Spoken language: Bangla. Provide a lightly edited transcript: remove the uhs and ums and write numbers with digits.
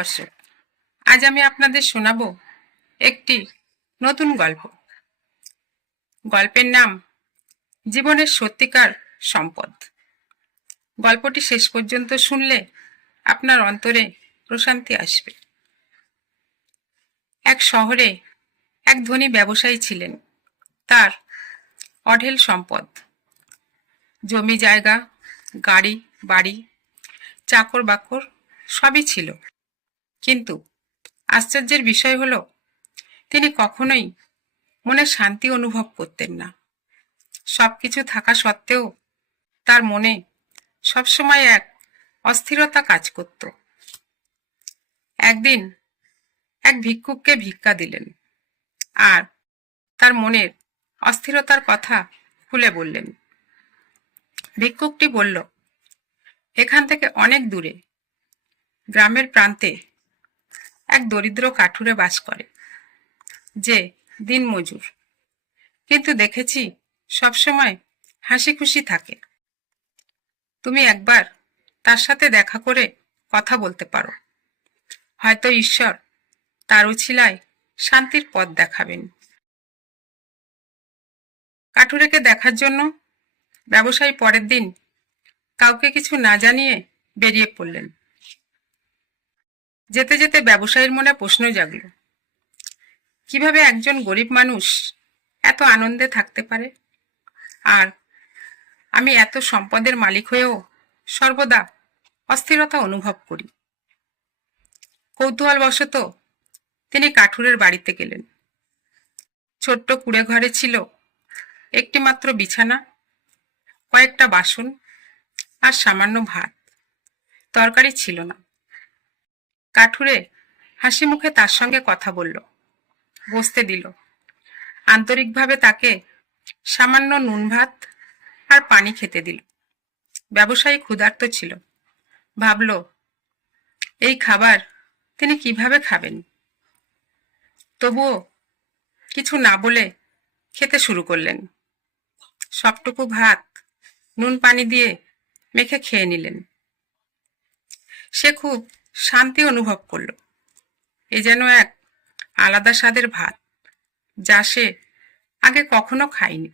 দর্শক, আজ আমি আপনাদের শোনাবো একটি নতুন গল্প। গল্পের নাম জীবনের সত্যিকার সম্পদ। গল্পটি শেষ পর্যন্ত শুনলে আপনার অন্তরে প্রশান্তি আসবে। এক শহরে এক ধনী ব্যবসায়ী ছিলেন। তার অঢেল সম্পদ, জমি জায়গা, গাড়ি বাড়ি, চাকর বাকর সবই ছিল। কিন্তু আশ্চর্যের বিষয় হলো, তিনি কখনোই মনে শান্তি অনুভব করতেন না। সবকিছু থাকা সত্ত্বেও তার মনে সবসময় এক অস্থিরতা কাজ করত। একদিন এক ভিক্ষুককে ভিক্ষা দিলেন আর তার মনের অস্থিরতার কথা খুলে বললেন। ভিক্ষুকটি বলল, এখান থেকে অনেক দূরে গ্রামের প্রান্তে এক দরিদ্র কাঠুরে বাস করে, যে দিনমজুর, কিন্তু দেখেছি সবসময় হাসি খুশি থাকে। তুমি একবার তার সাথে দেখা করে কথা বলতে পারো, হয়তো ঈশ্বর তার উছিলায় শান্তির পথ দেখাবেন। কাঠুরেকে দেখার জন্য ব্যবসায়ী পরের দিন কাউকে কিছু না জানিয়ে বেরিয়ে পড়লেন। যেতে যেতে ব্যবসায়ীর মনে প্রশ্ন জাগল, কিভাবে একজন গরিব মানুষ এত আনন্দে থাকতে পারে, আর আমি এত সম্পদের মালিক হয়েও সর্বদা অস্থিরতা অনুভব করি। কৌতূহলবশত তিনি কাঠুরের বাড়িতে গেলেন। ছোট্ট কুঁড়ে ঘরে ছিল একটি মাত্র বিছানা, কয়েকটা বাসন আর সামান্য ভাত, তরকারি ছিল না। কাঠুরে হাসি মুখে তার সঙ্গে কথা বলল, বসতে দিল, আন্তরিকভাবে তাকে সামান্য নুন ভাত আর পানি খেতে দিল। ব্যবসায়ী ক্ষুধার্ত ছিল, ভাবল এই খাবার তিনি কিভাবে খাবেন। তবুও কিছু না বলে খেতে শুরু করলেন। সবটুকু ভাত নুন পানি দিয়ে মেখে খেয়ে নিলেন। সে খুব শান্তি অনুভব করল। এ যেন এক আলাদা স্বাদের ভাত, যা সে আগে কখনো খায়নি।